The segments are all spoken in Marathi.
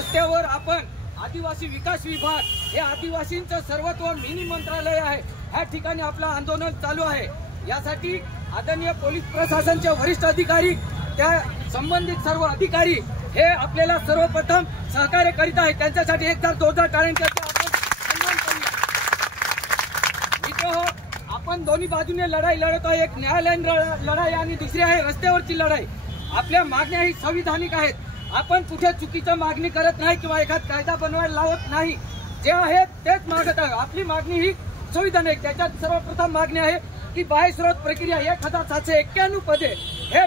रस्त्यावर आपण आदिवासी विकास विभाग हे आदिवासींचं सर्वत्व मिनी मंत्रालय आहे, ह्या ठिकाणी आपलं आंदोलन चालू आहे। यासाठी आदरणीय पोलीस प्रशासनचे वरिष्ठ अधिकारी, त्या संबंधित सर्व अधिकारी हे आपल्याला सर्वप्रथम सहकार्य करीत आहेत। त्यांच्यासाठी एकदा जोरदार टाळ्यांचा आपण सन्मान करूया। मित्रहो, आपण दोन्ही बाजूने लढाई लढत आहे, एक न्यायालयीन लढाई आणि दुसरी आहे रस्त्यावरची लढाई। आपल्या मागण्या ही संविधानिक आहेत, आपण कुठे चुकीचं मागणी करत नाही किंवा एखाद कायदा बनवायला लावत नाही, जे आहे तेच मागत आहे। आपली मागणी ही संविधानिक। त्याच्यात सर्वप्रथम मागणी आहे की बाह्यस्रोत प्रक्रिया 1791 पदे हे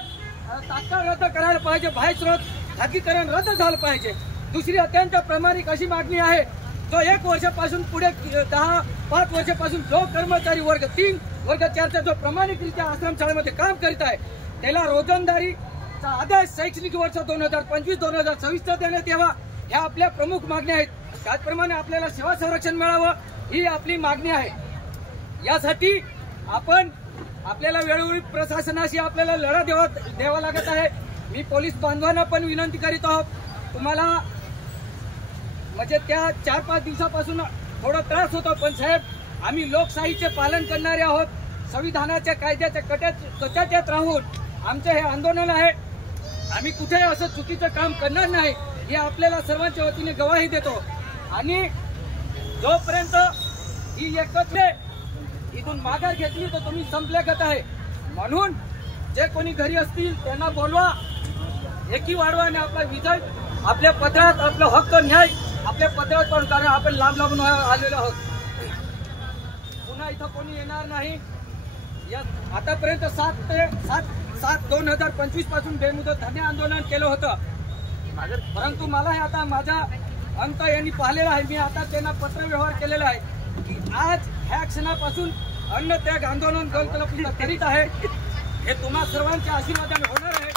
तात्काळ रद्द करायला पाहिजे, बाह्यस्रोत खाजगीकरण रद्द झालं पाहिजे। दुसरी अत्यंत प्रामाणिक अशी मागणी आहे, जो 1 वर्षापासून पुढे 5 वर्षापासून जो कर्मचारी वर्ग 3 वर्ग 4चा जो प्रामाणिकरित्या आश्रमशाळेमध्ये काम करीत आहे त्याला रोजंदारीचा आदेश शैक्षणिक वर्ष 2025-2026 देण्यात यावा, ह्या आपल्या प्रमुख मागण्या आहेत। त्याचप्रमाणे आपल्याला सेवा संरक्षण मिळावं ही आपली मागणी आहे। यासाठी आपण आपल्याला वेळोवेळी प्रशासनाशी आपल्याला लढा द्यावा लागत आहे। मी पोलीस बांधवांना पण विनंती करीत आहोत, तुम्हाला म्हणजे त्या 4-5 दिवसापासून थोडा त्रास होतो, पण साहेब आम्ही लोकशाहीचे पालन करणारे आहोत, संविधानाच्या कायद्याच्या कचाट्यात राहून आमचे हे आंदोलन आहे। आम्ही कुठेही असं चुकीचं काम करणार नाही, हे आपल्याला सर्वांच्या वतीने गवाही देतो। आणि जोपर्यंत ही एकत्र इथून माघार घेतली तर तुम्ही संपल्यागत आहे, म्हणून जे कोणी घरी असतील त्यांना बोलवा, एकी वाढवा आणि आपला विजय आपल्या पत्रात, आपला हक्क न्याय आपल्या पत्रात पण, कारण आपण लांब लांबून आलेलो आहोत, पुन्हा इथं कोणी येणार नाही। आतापर्यंत 7/7/2025 पासून बेमुदत धरणे आंदोलन केलं होतं, परंतु मला हे आता माझ्या अंत यांनी पाहिलेला आहे। मी आता त्यांना पत्र व्यवहार केलेला आहे की आज ह्या क्षणापासून अन्न त्याग आंदोलन गलतलपीचा करीत आहे, हे तुम्हा सर्वांच्या आशीर्वादाने होणार आहे।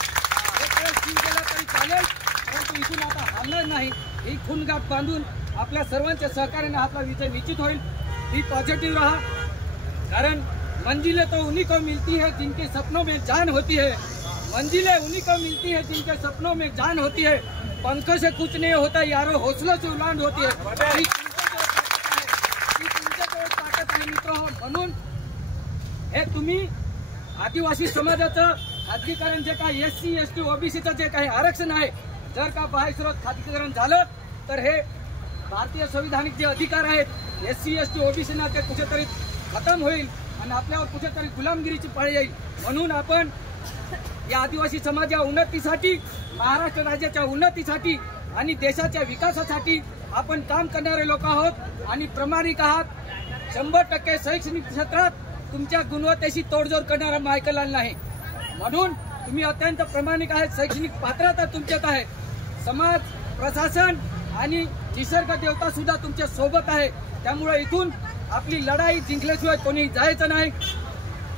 गेला तरी चालेल, परंतु इथून आता हलणार नाही। ही खूनगाठ बांधून आपल्या सर्वांच्या सहकार्याने आपला विजय निश्चित होईल। ही पॉझिटिव्ह रहा, कारण मंजिलें तो उन्हीं को मिलती है जिनके सपनों में जान होती है, मंजिलें उन्हीं को मिलती है जिनके सपनों में जान होती है, पंखों से कुछ नहीं होता यारो, हौसलों से उड़ान होती है। मित्र हो, म्हणून हे तुम्ही आदिवासी समाजाचं खाजगीकरण जे काही SC ST OBCचं जे काही आरक्षण आहे, जर का बाह्यस्रोत खाजगीकरण झालं तर हे भारतीय संविधानिक जे अधिकार आहेत SC ST OBCना ते कुठेतरी खतम होईल आणि आपल्यावर कुठेतरी गुलामगिरीची पाळी येईल। म्हणून आपण या आदिवासी समाजा उन्नतीसाठी, महाराष्ट्र राज्याच्या उन्नतीसाठी आणि देशाच्या विकासासाठी आपण काम करणारे लोक आहोत आणि प्रामाणिक आहात। 100% शैक्षणिक क्षेत्रात तुमच्या गुणवत्तेशी तोडजोड करणारा मायकल नाही, म्हणून तुम्ही अत्यंत प्रामाणिक आहेत, शैक्षणिक पात्रता तुमच्यात आहे, समाज, प्रशासन आणि निसर्ग देवता सुद्धा तुमच्या सोबत आहे। त्यामुळे इथून आपली लढाई जिंकल्याशिवाय कोणी जायचं नाही।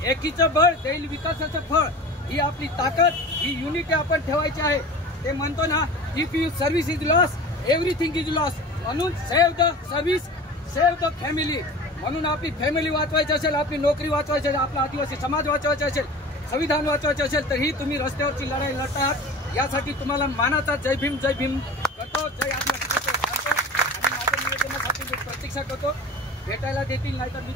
एकीचं बळ देईल विकासाचं फळ, ही आपली ताकद, ही युनिटी आपण ठेवायची आहे। ते म्हणतो ना, if you service is loss everything is loss, म्हणून save the service, save the family. म्हणून आपली फॅमिली वाचवायची असेल, आपली नोकरी वाचवायची असेल, आपला आदिवासी समाज वाचवायचा असेल, संविधान वाचवायचे असेल, तर ही तुम्ही रस्त्यावरची लढाई लढता आहात। यासाठी तुम्हाला मानाचा जय भीम करतो, जय आदिवासी करतो आणि माझ्या निवेदनासाठी प्रतीक्षा करतो। भेटायला देतील नाहीतर मी